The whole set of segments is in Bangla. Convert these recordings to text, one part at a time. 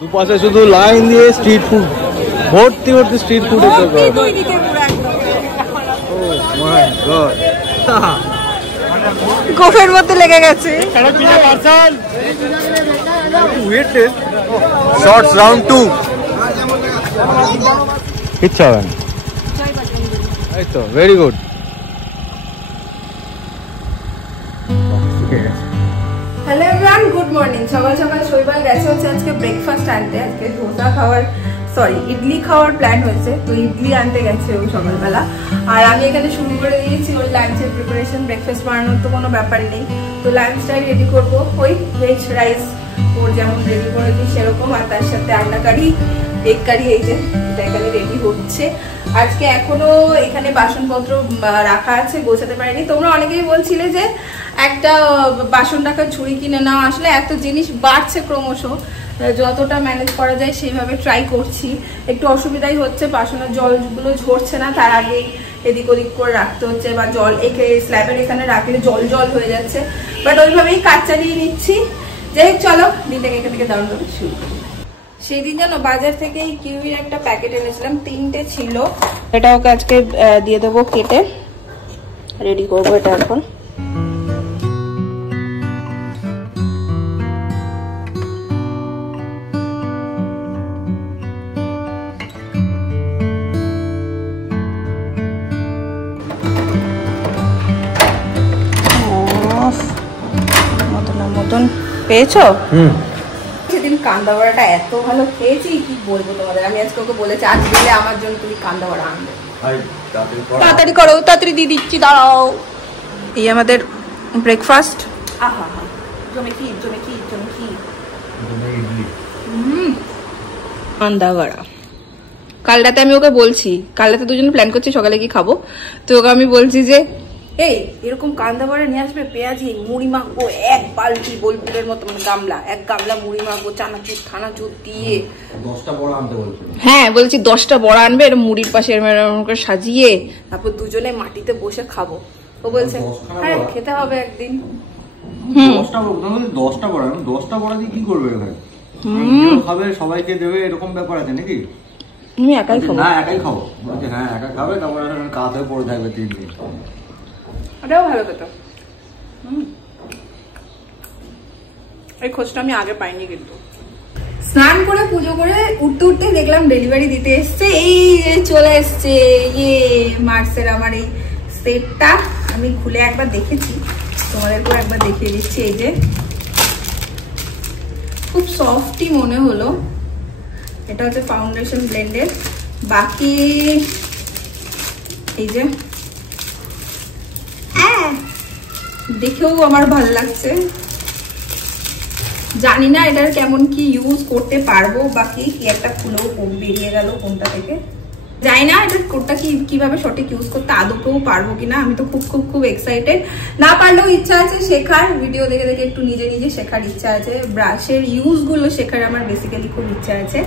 দুপাশে শুধু লাইন দিয়ে স্ট্রিট ফুড, ভর্তি ভর্তি স্ট্রিট ফুডের দোকান। গোফের মধ্যে লেগে গেছে। শর্টস রাউন্ড 2 ইচ্ছা হবে না, এই তো very good. Hello everyone, good morning. সকাল সকাল শৈবাল গেছে হচ্ছে আজকে ব্রেকফাস্ট আনতে। আজকে ধোসা খাওয়ার ইডলি খাওয়ার প্ল্যান হয়েছে, তো ইডলি আনতে গেছে ও সকালবেলা। আর আমি এখানে শুরু করে দিয়েছি ওই লাঞ্চের প্রিপারেশন। ব্রেকফাস্ট বানানোর তো কোনো ব্যাপার নেই, তো লাঞ্চটাই রেডি করবো। ওই ভেজ রাইস ওর যেমন রেডি করে দিই সেরকম, আর তার সাথে আন্ডা কারি, এগ কারি, এই যে এটা এখানে রেডি হচ্ছে। আজকে এখনো এখানে বাসনপত্র রাখা আছে, গোছাতে পারিনি। তোমরা অনেকেই বলছিলে যে একটা বাসন রাখার ঝুড়ি কিনে নাও। আসলে এত জিনিস বাড়ছে ক্রমশ, যতটা ম্যানেজ করা যায় সেইভাবে ট্রাই করছি। একটু অসুবিধাই হচ্ছে, বাসনের জলগুলো ঝরছে না, তার আগেই এদিক ওদিক করে রাখতে হচ্ছে, বা জল স্ল্যাবের এখানে রাখলে জল জল হয়ে যাচ্ছে, বাট ওইভাবেই কাজ চালিয়ে নিচ্ছি। যাই হোক, চলো দিনটাকে এখান থেকে দারুণভাবে শুরু করি। সেই দিন জানো বাজার থেকে এই কিউইর একটা প্যাকেট এনেছিলাম, 3টে ছিল। এটা ওকে আজকে দিয়ে দেবো কেটে, রেডি করবো এটা এখন। মতন পেয়েছো? সেদিন কান্দা বড়াটা এত ভালো খেয়েছি কি বলবো তোমাদের। আমি আজকে ওকে বলেছি আজ দিলে আমার জন্য তুমি কান্দা বড়া আনবে। তাড়াতাড়ি করো, তাড়াতাড়ি দিয়ে দিচ্ছি, দাঁড়াও। এই আমাদের ব্রেকফাস্ট। আহা হা, জমে কি জমে কি জমে কি কান্দা বড়া। কাল রাতে আমি ওকে বলছি, কাল রাতে দুজনে প্ল্যান করছি সকালে কি খাবো, তো ওকে আমি বলছি যে এই এরকম কান্দা বড়া নিয়ে আসবে, পেঁয়াজি, মুড়ি মাখবো, এক বালতি বোলপুরের মতো, মানে গামলা, এক গামলা মুড়ি মাখবো, চানাচুর থানাচুর দিয়ে 10টা বড়া আনতে বলছিল। হ্যাঁ বলছি 10টা বড়া আনবে, এর মুড়ির পাশে এরকম করে সাজিয়ে তারপর দুজনে মাটিতে বসে খাবো। ও বলছে হ্যাঁ খেতে হবে একদিন। 10টা বড়া দিয়ে কি করবে ভাই? খাবে, সবাইকে দেবে, এরকম ব্যাপার আছে নাকি? আমি একাই খাবো। না একাই খাবো, বলছে হ্যাঁ একা খাবে, তারপর কাজ হয়ে পড়ে থাকবে 3 দিন। ওটাও ভালো খেতে। এই খোঁজটা আমি আগে পাইনি। কিন্তু স্নান করে পুজো করে উঠতে উঠতে দেখলাম ডেলিভারি দিতে এসছে। এই চলে এসছে ইয়ে মার্সের আমার এই সেটটা। আমি খুলে একবার দেখেছি, তোমাদেরকেও একবার দেখিয়ে দিচ্ছি। এই যে খুব সফটই মনে হলো। এটা হচ্ছে ফাউন্ডেশন ব্লেন্ডের। বাকি এই যে দেখেও আমার ভালো লাগছে। জানি না এটার কেমন কি ইউজ করতে পারবো, বাকি কি একটা খুলেও বেরিয়ে গেল কোনটা থেকে, জানি না এটা কোনটা কিভাবে সঠিক ইউজ করতে আদৌকেও পারবো কিনা। আমি তো খুব খুব খুব এক্সাইটেড। না পারলেও ইচ্ছা আছে শেখার, ভিডিও দেখে দেখে একটু নিজে নিজে শেখার ইচ্ছা আছে। ব্রাশের ইউজ গুলো শেখার আমার বেসিক্যালি খুব ইচ্ছা আছে।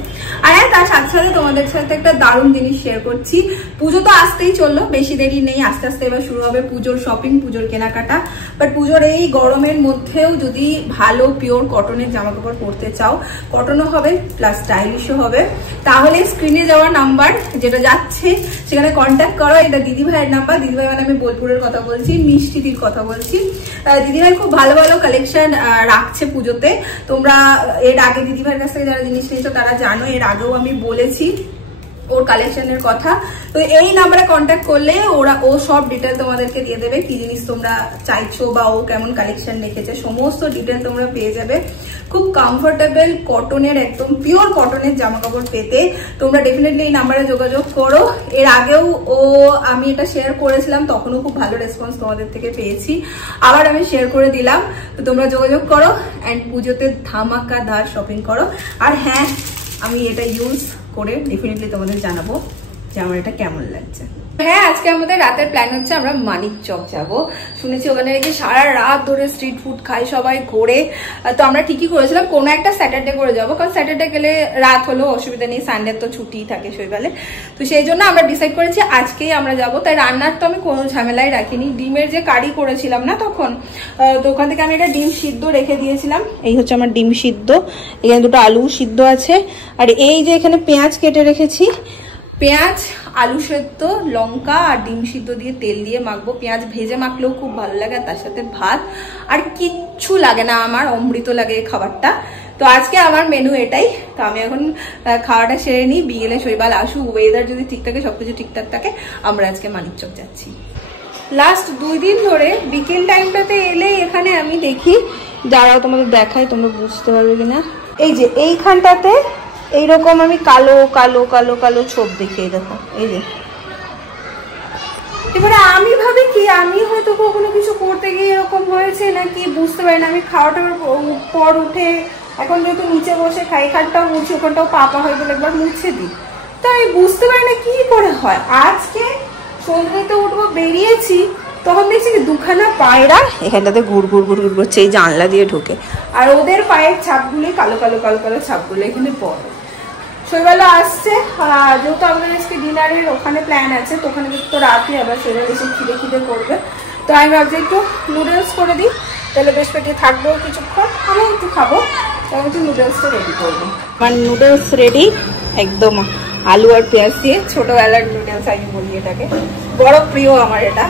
আর হ্যাঁ, তার সাথে সাথে তোমাদের সাথে একটা দারুণ জিনিস শেয়ার করছি। পুজো তো আসতেই চললো, বেশি দেরি নেই, আস্তে আস্তে এবার শুরু হবে পুজোর শপিং, পুজোর কেনাকাটা। বাট পুজোর এই গরমের মধ্যেও যদি ভালো পিওর কটনের জামা কাপড় পরতে চাও, কটনও হবে প্লাস স্টাইলিশও হবে, তাহলে স্ক্রিনে যাওয়া নাম্বার যেটা যাচ্ছে সেখানে কন্ট্যাক্ট করো। এটা দিদিভাইয়ের নাম্বার। দিদিভাই মানে আমি বোলপুরের কথা বলছি, মিষ্টিদির কথা বলছি। দিদিভাই খুব ভালো ভালো কালেকশন রাখছে পুজোতে। তোমরা এর আগে দিদিভাইয়ের কাছ থেকে যারা জিনিস নিয়েছো তারা জানো, এর আগেও আমি বলেছি ওর কালেকশনের কথা। তো এই নাম্বারে কন্ট্যাক্ট করলে ও সব ডিটেল তোমাদেরকে দিয়ে দেবে, কি জিনিস তোমরা চাইছো বা ও কেমন কালেকশন রেখেছে, সমস্ত ডিটেল তোমরা পেয়ে যাবে। খুব কমফোর্টেবল কটনের, একদম পিওর কটনের জামা কাপড় পেতে তোমরা ডেফিনেটলি এই নাম্বারে যোগাযোগ করো। এর আগেও আমি এটা শেয়ার করেছিলাম, তখনও খুব ভালো রেসপন্স তোমাদের থেকে পেয়েছি, আবার আমি শেয়ার করে দিলাম। তো তোমরা যোগাযোগ করো অ্যান্ড পুজোতে ধামাকাদার শপিং করো। আর হ্যাঁ, আমি এটা ইউজ করে ডেফিনেটলি তোমাদের জানাবো যে আমার এটা কেমন লাগছে। হ্যাঁ, আজকে আমাদের রাতের প্ল্যান হচ্ছে আমরা মানিকচক যাব। শুনেছি ওখানে নাকি সারা রাত ধরে স্ট্রিট ফুড খাই সবাই ঘোরে। তো আমরা ঠিকই করেছিলাম কোনো একটা স্যাটারডে করে যাব, কারণ স্যাটারডে গেলে রাত হলেও অসুবিধা নেই, সানডে তো ছুটি থাকে শৈবালে। তো সেই জন্য আমরা ডিসাইড করেছি আজকেই আমরা যাব। তাই রান্নার তো আমি কোনো ঝামেলাই রাখিনি। ডিমের যে কারি করেছিলাম না তখন, তো ওখান থেকে আমি একটা ডিম সিদ্ধ রেখে দিয়েছিলাম। এই হচ্ছে আমার ডিম সিদ্ধ, এখানে দুটো আলু সিদ্ধ আছে, আর এই যে এখানে পেঁয়াজ কেটে রেখেছি। পেঁয়াজ, আলু সেদ্ধ, লঙ্কা আর ডিম সিদ্ধ দিয়ে তেল দিয়ে মাখবো। পেঁয়াজ ভেজে মাখলেও খুব ভালো লাগে, তার সাথে ভাত, আর কিচ্ছু লাগে না, আমার অমৃত লাগে এই খাবারটা। তো আজকে আমার মেনু এটাই। তো আমি এখন খাওয়াটা সেরে নিই, বিকেলে শৈবাল আসুক, ওয়েদার যদি ঠিক থাকে, সবকিছু ঠিকঠাক থাকে, আমরা আজকে মানিকচক যাচ্ছি। লাস্ট 2 দিন ধরে বিকেল টাইমটাতে এলে এখানে আমি দেখি, যারাও তোমাদের দেখায় তোমরা বুঝতে পারবে কিনা, এই যে এইখানটাতে এইরকম আমি কালো কালো কালো কালো ছোপ দেখিয়ে দেখো, এই যে। এবারে আমি ভাবি কি আমি হয়তো কখনো কিছু করতে গিয়ে এরকম হয়েছে নাকি বুঝতে পারি না। আমি খাওয়াটার পর উঠে এখন যেহেতু নিচে বসে খাই, খাটটাও মুছি, ওখানটাও পাপা হয়ে গেলে একবার মুছে দিই, তো আমি বুঝতে পারি না কি করে হয়। আজকে সন্ধ্যাতে উঠবো, বেরিয়েছি, তখন দেখছি কি দুখানা পায়রা এখানটাতে ঘুর ঘুর ঘুর ঘুর করছে এই জানলা দিয়ে ঢুকে, আর ওদের পায়ের ছাপগুলি কালো কালো কালো কালো ছাপগুলো এখানে পড়ে। শৈবালও আসছে, যেহেতু আমাদের আজকে ডিনারের ওখানে প্ল্যান আছে, তো ওখানে তো রাতে আবার শৈবাল এসে খিদে খিদে করবে। তো আমি ভাবছি একটু নুডলস করে দিই, তাহলে বেশ পেটে থাকবো কিছুক্ষণ, আমি একটু খাবো, তাহলে একটু নুডলসটা রেডি করবো। আমার নুডলস রেডি একদম, আলু আর পেঁয়াজ দিয়ে, ছোটবেলার নুডলস আমি বলি এটাকে, বড় প্রিয় আমার এটা।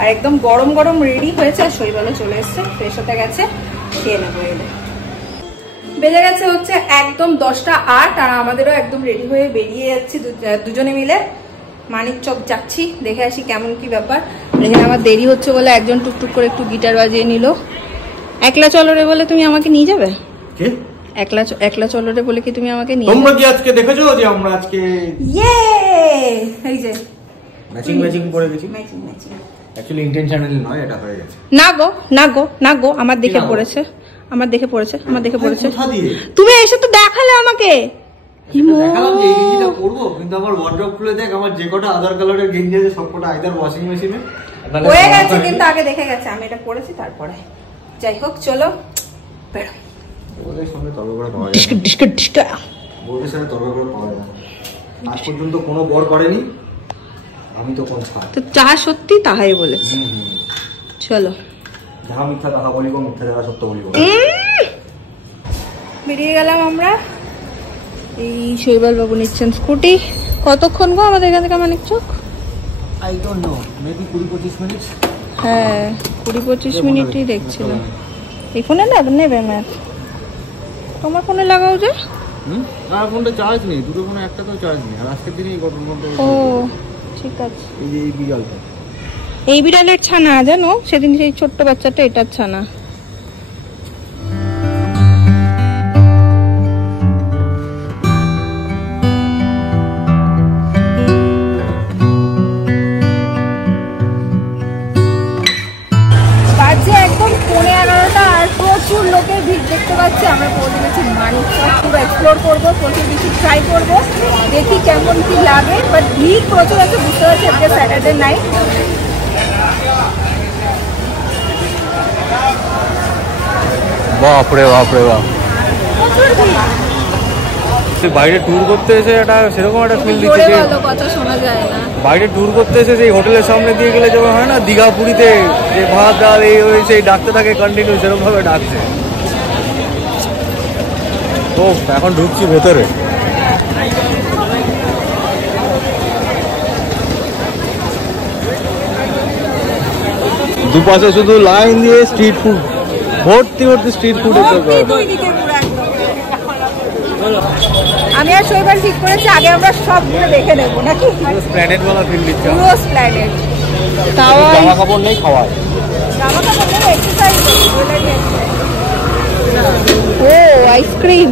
আর একদম গরম গরম রেডি হয়েছে, আর শৈবালও চলে এসছে, ফ্রেশ হতে গেছে, খেয়ে নেবো। এলে বেজে গেছে হচ্ছে একদম 10টা 8, আর আমাদেরও একদম রেডি হয়ে বেরিয়ে যাচ্ছি দুজনে মিলে মানিকচক যাচ্ছি। দেখে আসি কেমন কি ব্যাপার। এখানে আমার দেরি হচ্ছে বলে একজন টুকটুক করে একটু গিটার বাজিয়ে নিল। একলা চলো রে বলে তুমি আমাকে নিয়ে যাবে? একলা চলো রে বলে কি তুমি আমাকে নিয়ে? তোমরা কি আজকে দেখেছো যে আমরা আজকে এই যে ম্যাচিং ম্যাচিং করে গেছি। অ্যাকচুয়ালি ইন্টেনশনালি নয়, এটা হয়ে গেছে। না গো আমার দেখে পড়েছে, আমার দেখে পড়েছে। তুমি এসে তো দেখালে আমাকে, দেখালাম যে এই গেঞ্জিটা পরবো, কিন্তু আমার ওয়ার্ড্রপ খুলে দেখ, আমার যে কটা আদার কালারের গেঞ্জি আছে সবকটা আইদার ওয়াশিং মেশিনে হয়ে গেছে, কিন্তু আগে দেখে গেছে আমি এটা পরেছি তারপরে। যাই হোক, চলো বেরো। ওদের সঙ্গে তর্ক করে পাওয়া যায় না, ওদের সঙ্গে তর্ক করে পাওয়া যায় না। আজ পর্যন্ত কোনো বর করেনি, আমি তো কোন ছাড়। তো যাহা সত্যি তাহাই বলেছি। চলো, যাহা মিথ্যা তাহা বলিব, মিথ্যা যাহা সত্য বলিব। বেরিয়ে গেলাম আমরা। এই শৈবাল বাবু নিচ্ছেন স্কুটি। কতক্ষণ গো আমাদের এখান থেকে Manikchak? I don't know, maybe 20-25 minute. হ্যাঁ, 20-25 মিনিটই দেখছিলাম। এই ফোনে নেবে ম্যাপ? তোমার ফোনে লাগাও যে। আমার ফোনটা চার্জ নেই, দুটো ফোনে একটাতেও চার্জ নেই, আর আজকের দিনে এই গঠন করতে। ও ঠিক আছে। এই যে এই বিড়ালটা, এই বিড়ালের ছানা জানো, সেদিন সেই ছোট্ট বাচ্চাটা এটার ছানা। একদম 11:15 আর প্রচুর লোকের ভিড় দেখতে পাচ্ছি। আমরা পৌঁছে গেছি মানিকচক, পুরো এক্সপ্লোর করবো, প্রচুর কিছু ট্রাই করবো, দেখি কেমন কি লাগে। বাট ভিড় প্রচুর আছে, বুঝতে পারছি আজকে স্যাটারডে নাইট। বাপরে বাপরে বাপ, প্রচুর ভিড়। বাইরে ট্যুর করতে এসে এটা সেরকম একটা ফিল দিচ্ছে, কথা শোনা যায় না। বাইরে ট্যুর করতে এসে সেই হোটেলের সামনে দিয়ে গেলে যেমন হয় না দীঘা পুরীতে, যে ভাত ডাল এই ওই সেই ডাকতে থাকে কন্টিনিউ, সেরকম ভাবে ডাকছে। তো এখন ঢুকছি ভেতরে। দুপাশে শুধু লাইন দিয়ে স্ট্রিট ফুড, ভর্তি ভর্তি স্ট্রিট ফুডের দোকান। আমি আর শৈবাল ঠিক করেছি আগে আমরা সবগুলো দেখে নেবো নাকি। প্ল্যানেট ওয়ালা ফিল দিচ্ছে, পুরো প্ল্যানেট। জামা কাপড় নেই, খাওয়ায় জামা কাপড় নেই, এক্সারসাইজ। ও আইসক্রিম,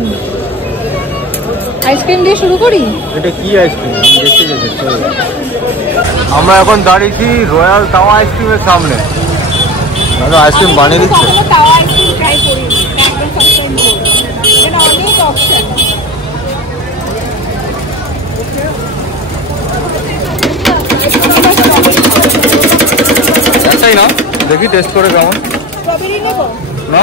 আইসক্রিম দিয়ে শুরু করি। এটা কি আইসক্রিম দেখতে গেছে? আমরা এখন দাঁড়িয়েছি রয়্যাল তাওয়া আইসক্রিমের সামনে। আইসক্রিম বানিয়ে দিচ্ছে। তাওয়া আইসক্রিম ট্রাই করি, একদম সাবস্ক্রাইব করুন, এটা অনেক অপশন। দেখি টেস্ট করে কেমন। স্ট্রবেরি নেব না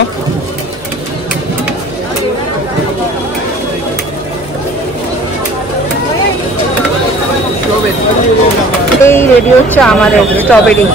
এই রেডি হচ্ছে আমাদের স্ট্রবেরি।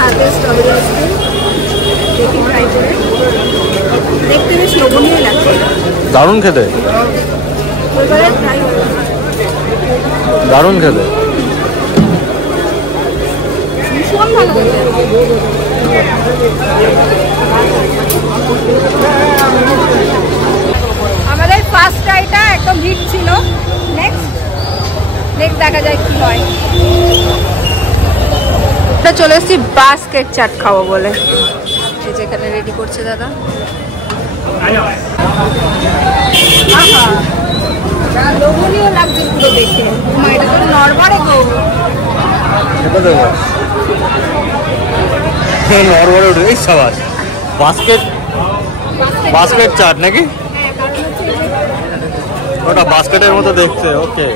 হাতে স্ট্রবেরি আইসক্রিম দেখি ট্রাই করে, দেখতে বেশ লোভনীয় লাগছে। দারুণ খেতে, দারুণ খেতে, ভীষণ ভালো খেতে। আমাদের ফার্স্ট ট্রাইটা একদম হিট ছিল। নেক্সট দেখা যায় কি হয়। চলে এসেছি বাস্কেট চাট খাবো বলে, এই যেখানে রেডি করছে দাদা। লোভনীয় লাগছে পুরো দেখে। এটা তো নরবরে গো, নরবরে উঠে এই সাবাস। বাস্কেট বাস্কেট চাট নাকি? ওটা বাস্কেটের মতো দেখতে। ওকে,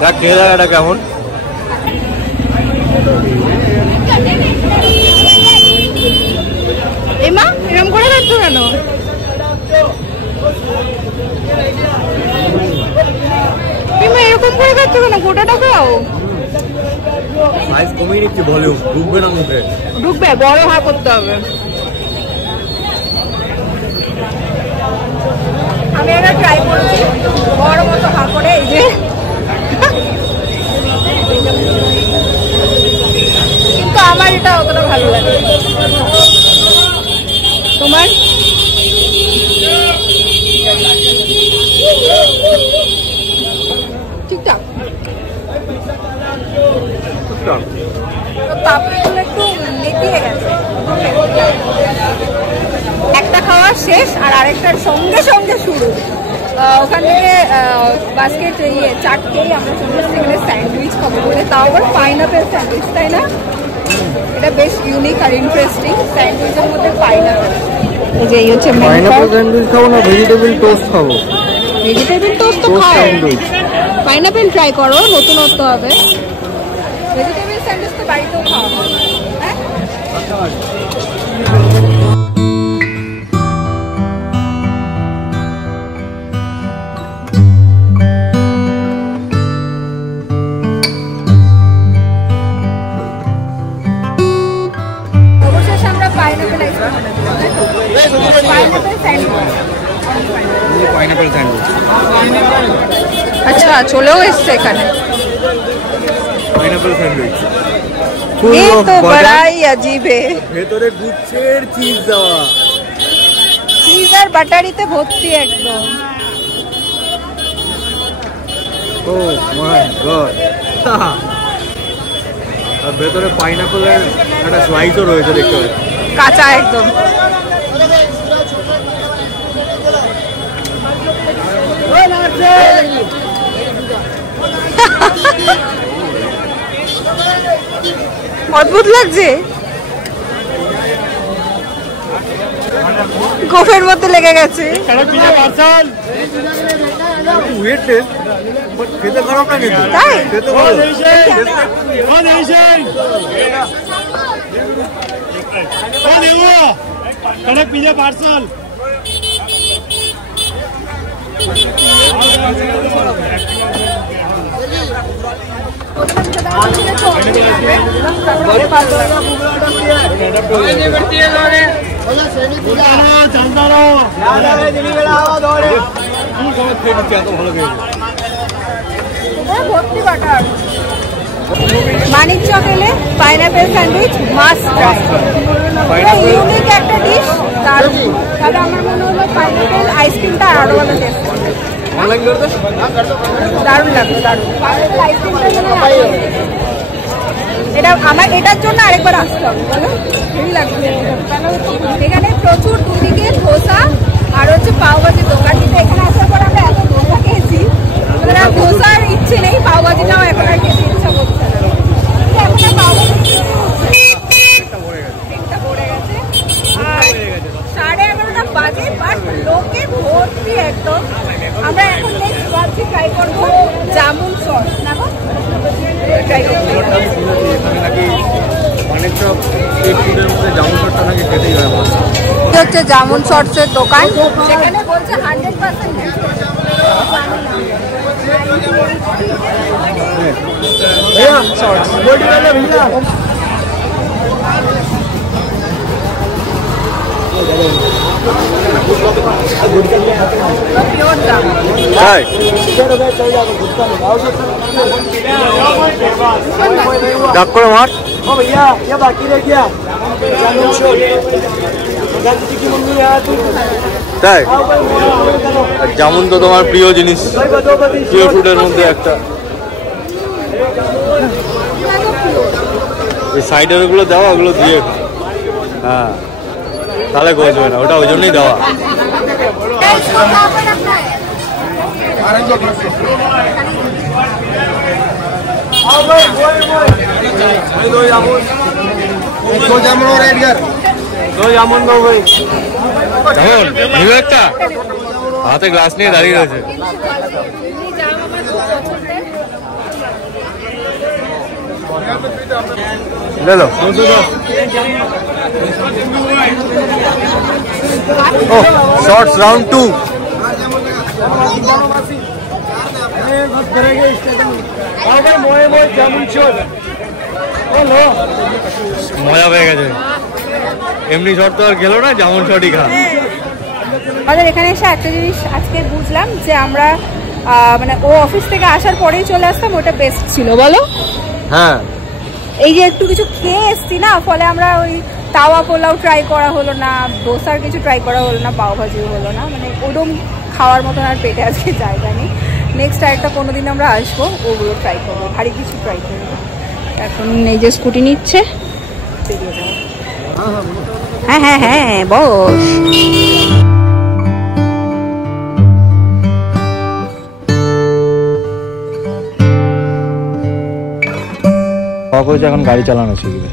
দেখ খেয়ে দেখ এটা কেমন। এমা এরকম করে খাচ্ছ কেন? এমা এরকম করে খাচ্ছ কেন? গোটাটা খাও। সাইজ কমিয়ে নিচ্ছি, ভলিউম ঢুকবে না মুখে। ঢুকবে, বড় হা করতে হবে। আমি এটা ট্রাই করছি বড় মতো হা করে। এই যে কিন্তু আমার এটা অতটা ভালো লাগে। তোমার ঠিকঠাক পাপড়িগুলো একটু লেটিয়ে গেছে। একটা খাওয়া শেষ আর আরেকটার সঙ্গে সঙ্গে শুরু। ওখান থেকে বাস্কেট চাট খেয়েই আমরা চলে এসেছি এখানে স্যান্ডউইচ খাবো বলে, তাও আবার পাইনাপেল স্যান্ডউইচ, তাই না? এটা বেশ ইউনিক আর ইন্টারেস্টিং। স্যান্ডউইচের মধ্যে পাইনাপেল। এই যে এই হচ্ছে পাইনাপেল স্যান্ডউইচ খাবো না ভেজিটেবল টোস্ট খাবো? ভেজিটেবল টোস্ট তো খাও, পাইনাপেল ট্রাই করো, নতুনত্ব হবে। ভেজিটেবল স্যান্ডউইচ তো বাড়িতেও খাওয়া হয়। হ্যাঁ পাইনাপেল স্যান্ডউইচ। আচ্ছা, চলেও এসছে এখানে পাইনাপল স্যান্ডউইচ। ये तो बड़ा ही अजीब है। ভেতরে গুচ্ছের চিজ দেওয়া, চিজ আর বাটারিতে ভর্তি একদম। ও মাই গড। আর ভেতরে পাইনাপলের একটা স্লাইসও রয়েছে, দেখতে পাচ্ছি কাঁচা একদম। অদ্ভুত লাগছে, গোফের মধ্যে লেগে গেছে। খেতে খারাপ না কিন্তু, তাই খেতে ভালো। कड़क पिज़्ज़ा पार्सल। মানিকচক এলে pineapple sandwich must try. Unique একটা ডিশ, দারুণ। তবে আমার মনে হলো পাইনাপেল আইসক্রিমটা আরো ভালো টেস্ট করবে। দারুণ লাগবে, দারুণ। পাইনাপেল আইসক্রিমটা এটা আমার এটার জন্য আরেকবার আসতে হবে, বলো। হেভি লাগবে। এখানে প্রচুর দুদিকে ধোসা আর হচ্ছে পাওভাজির দোকান। কিন্তু এখানে আসার পর আমরা এত ধোসা খেয়েছি, আমাদের আর ধোসার ইচ্ছে নেই, পাওভাজিটাও এখন আর খেতে ইচ্ছা করছে না। এখন আর পাওভাজি পেটটা ভরে গেছে। আর 11:30 বাজে, বাট লোকে ভর্তি একদম। আমরা এখন নেক্সট ভাবছি ট্রাই করবো জামুন সস। না গো ট্রাই করবো। হচ্ছে জামুন সসের দোকান, সেখানে বলছে 100% ডাক করে মার। তাই জামুন তো তোমার প্রিয় জিনিস, প্রিয় ফুডের মধ্যে একটা। এই সাইডের ওগুলো দেওয়া, ওগুলো দিয়ে হ্যাঁ তাহলে গজবে না, ওটা ওই জন্যই দেওয়া। একটা হাতে গ্লাস নিয়ে দাঁড়িয়ে রয়েছে। शॉर्ट्स राउंड 2 মজা পেয়ে গেছে। এমনি শট তো আর গেলো না, যেমন শটই খা। আমাদের এখানে এসে একটা জিনিস আজকে বুঝলাম যে আমরা মানে ও অফিস থেকে আসার পরেই চলে আসতাম, ওটা বেস্ট ছিল বলো। হ্যাঁ এই যে একটু কিছু খেয়ে এসছি না, ফলে আমরা ওই তাওয়া পোলাও ট্রাই করা হলো না, দোসার কিছু ট্রাই করা হলো না, পাওভাজিও হলো না, মানে ওরম খাওয়ার মতন আর পেটে আজকে জায়গা নেই। নেক্সট আরেকটা কোনো দিন আমরা আসবো, ওগুলো ট্রাই করবো, ভারী কিছু ট্রাই করবো। এখন এই যে স্কুটি নিচ্ছে, হ্যাঁ হ্যাঁ হ্যাঁ বস। এখন গাড়ি চালানো শিখবে।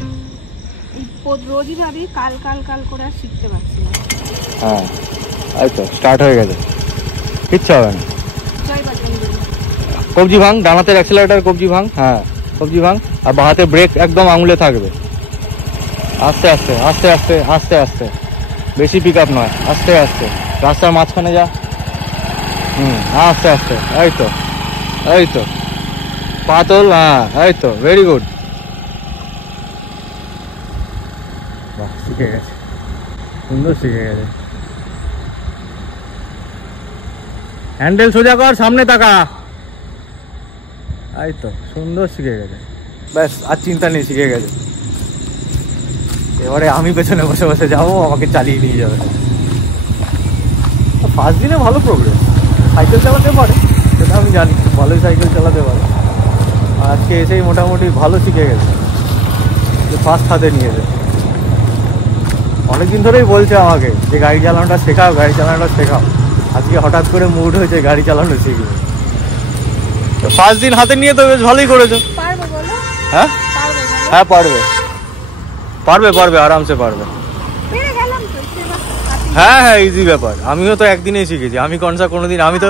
রোজই ভাবি কাল কাল কাল করে আর শিখতে পারছি না। হ্যাঁ এই তো স্টার্ট হয়ে গেছে, কিচ্ছু হবে না। কবজি ভাঙ, ডানাতের অ্যাক্সেলারেটর কবজি ভাঙ, হ্যাঁ কবজি ভাঙ, আর বাহাতে ব্রেক একদম আঙুলে থাকবে। আস্তে আস্তে আস্তে আস্তে আস্তে আস্তে, বেশি পিক আপ নয়, আস্তে আস্তে। রাস্তার মাঝখানে যা, আস্তে আস্তে, এই তো এই তো পাতল, হ্যাঁ এই তো ভেরি গুড। বাহ শিখে গেছে, সুন্দর শিখে গেছে। হ্যান্ডেল সোজা কর, সামনে তাকা, এই তো সুন্দর শিখে গেছে। ব্যাস আর চিন্তা নেই, শিখে গেছে। এবারে আমি পেছনে বসে বসে যাবো, আমাকে চালিয়ে নিয়ে যাবে। ফার্স্ট দিনে ভালো প্রোগ্রেস, সাইকেল চালাতে পারে সেটা আমি জানি, ভালোই সাইকেল চালাতে পারে। আজকে এসেই মোটামুটি ভালো শিখে গেছে, ফার্স্ট হাতে নিয়েছে। অনেকদিন ধরেই বলছে আমাকে যে গাড়ি চালানোটা শেখাও, গাড়ি চালানোটা শেখাও। আজকে হঠাৎ করে মুড হয়েছে গাড়ি চালানো শিখবে। ফার্স্ট দিন হাতে নিয়ে তো বেশ ভালোই করেছো। হ্যাঁ হ্যাঁ পারবে পারবে পারবে, আরামসে পারবে। হ্যাঁ হ্যাঁ ইজি ব্যাপার। আমিও তো একদিনেই শিখেছি। আমি কোনোদিন আমি তো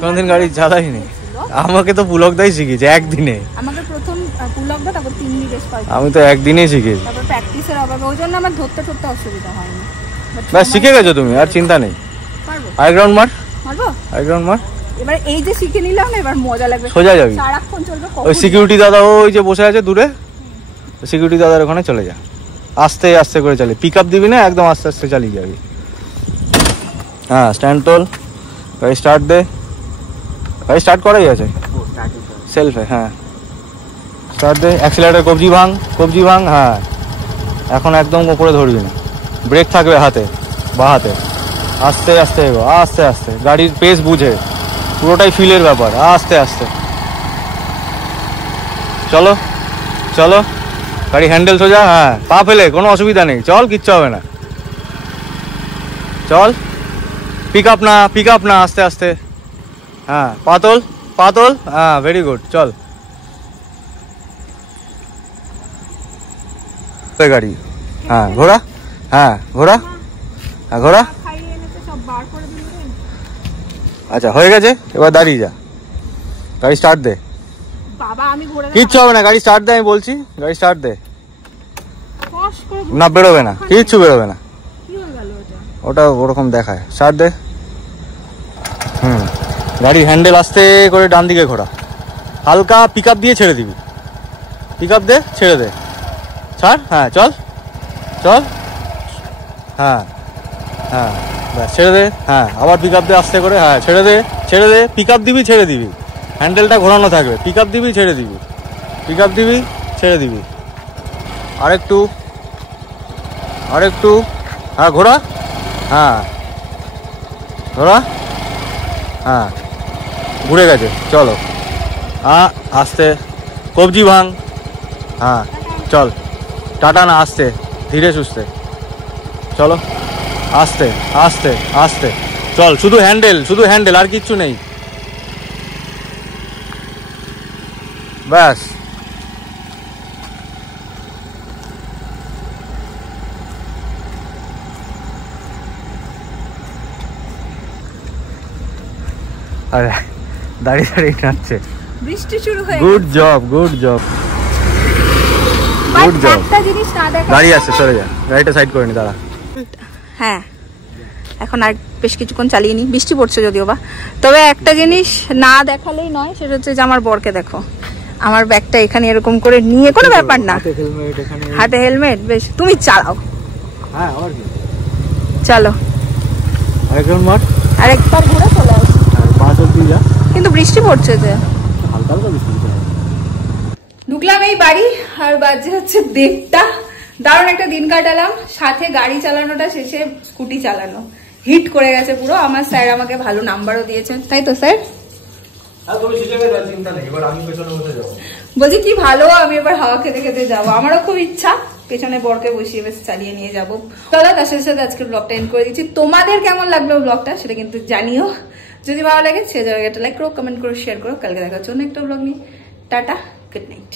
কোনোদিন গাড়ি চালাইনি। আমাকে তো পুলকদাই শিখেছে একদিনে। আমাকে প্রথম পুলকদা, তারপর 3 দিন রেস্ট পাই। আমি তো একদিনেই শিখেছি। তারপর প্র্যাকটিসের অভাবে ওই জন্য আমার ধরতে অসুবিধা হয়নি। ব্যাস শিখে গেছো তুমি, আর চিন্তা নেই। পারবো। আই গ্রাউন্ড মার, পারবো। আই গ্রাউন্ড মার। এবার এই যে শিখে নিলাম না, এবার মজা লাগবে। সোজা যাবি, সারাক্ষণ চলবে। ওই সিকিউরিটি দাদা ওই যে বসে আছে দূরে, সিকিউরিটি দাদার ওখানে চলে যা। আস্তে আস্তে করে চালিয়ে, পিক আপ দিবি না, একদম আস্তে আস্তে চালিয়ে যাবি। হ্যাঁ স্ট্যান্ড তোল, গাড়ি স্টার্ট দে। গাড়ি স্টার্ট করাই আছে সেলফে, হ্যাঁ স্টার্ট দে। অ্যাক্সিলারেটর কবজি ভাঙ, কবজি ভাঙ, হ্যাঁ এখন একদম ওপরে ধরবি না, ব্রেক থাকবে হাতে, বা হাতে। আস্তে আস্তে এগো, আস্তে আস্তে, গাড়ির পেস বুঝে, পুরোটাই ফিলের ব্যাপার। আস্তে আস্তে চলো চলো, গাড়ি হ্যান্ডেল সোজা, হ্যাঁ পা ফেলে, কোনো অসুবিধা নেই, চল কিচ্ছু হবে না, চল পিক আপ না, আস্তে আস্তে। হ্যাঁ, পাতল, হ্যাঁ, ভেরি গুড। চল গাড়ি, হ্যাঁ ঘোরা, হ্যাঁ ঘোরা, হ্যাঁ ঘোরা। আচ্ছা হয়ে গেছে, এবার দাঁড়িয়ে যা, গাড়ি স্টার্ট দে। বাবা আমি ঘোরা কিচ্ছু হবে না, গাড়ি স্টার্ট দে, আমি বলছি গাড়ি স্টার্ট দে। না বেরোবে না, কিচ্ছু বেরোবে না, ওটা ওরকম দেখায়। স্টার্ট দে। গাড়ি হ্যান্ডেল আস্তে করে ডান দিকে ঘোরা, হালকা পিক আপ দিয়ে ছেড়ে দিবি, পিক আপ দে, ছেড়ে দে, ছাড়, হ্যাঁ চল, হ্যাঁ হ্যাঁ ব্যাস, ছেড়ে দে, হ্যাঁ আবার পিক আপ দে আস্তে করে, হ্যাঁ ছেড়ে দে, পিক আপ দিবি, ছেড়ে দিবি, হ্যান্ডেলটা ঘোরানো থাকবে, পিক আপ দিবি, ছেড়ে দিবি, পিক আপ দিবি, ছেড়ে দিবি, আরেকটু, হ্যাঁ ঘোরা, হ্যাঁ ঘোরা, হ্যাঁ ঘুরে গেছে। চলো, হ্যাঁ আস্তে, কবজি ভাঙ, হ্যাঁ চল, টাটা না, আস্তে ধীরে সুস্থে চলো, আস্তে আস্তে আস্তে চল, শুধু হ্যান্ডেল, আর কিচ্ছু নেই, ব্যাস। আরে দাঁড়িয়ে নাচছে, বৃষ্টি শুরু হয়ে গুড জব। একটা জিনিস না দেখা, গাড়ি আসছে, সরে যা, গাড়িটা সাইড করে নি, দাঁড়া। হ্যাঁ এখন আর বেশ কিছুক্ষণ চালিয়ে নি, বৃষ্টি পড়ছে যদিও বা, তবে একটা জিনিস না দেখালেই নয়, সেটা হচ্ছে যে আমার বরকে দেখো, আমার ব্যাগটা এখানে এরকম করে নিয়ে, কোনো ব্যাপার না, হাতে হেলমেট, বেশ তুমি চালাও, হ্যাঁ আবার কি, চলো আরেকবার মার, আরেকবার ঘুরে চলে আসো, পাঁচ অব্দি যা, কিন্তু বৃষ্টি পড়ছে যে, হালকা হালকা বৃষ্টি পড়ছে। ঢুকলাম এই বাড়ি আর বাজে হচ্ছে 1:30। দারুণ একটা দিন কাটালাম, সাথে গাড়ি চালানোটা শেষে স্কুটি চালানো হিট করে গেছে পুরো। আমার স্যার আমাকে ভালো নাম্বারও দিয়েছেন, তাই তো স্যার? বলছি কি ভালো, আমি এবার হাওয়া খেতে খেতে যাবো, আমারও খুব ইচ্ছা পেছনে বরকে বসিয়ে বেশ চালিয়ে নিয়ে যাবো। চলো তার সাথে সাথে আজকের ব্লগটা এন্ড করে দিচ্ছি। তোমাদের কেমন লাগলো ব্লগটা সেটা কিন্তু জানিও, যদি ভালো লাগে সে জায়গাটা লাইক করো, কমেন্ট করো, শেয়ার করো। কালকে দেখা হচ্ছে অন্য একটা ব্লগ নিয়ে। Tata, good night.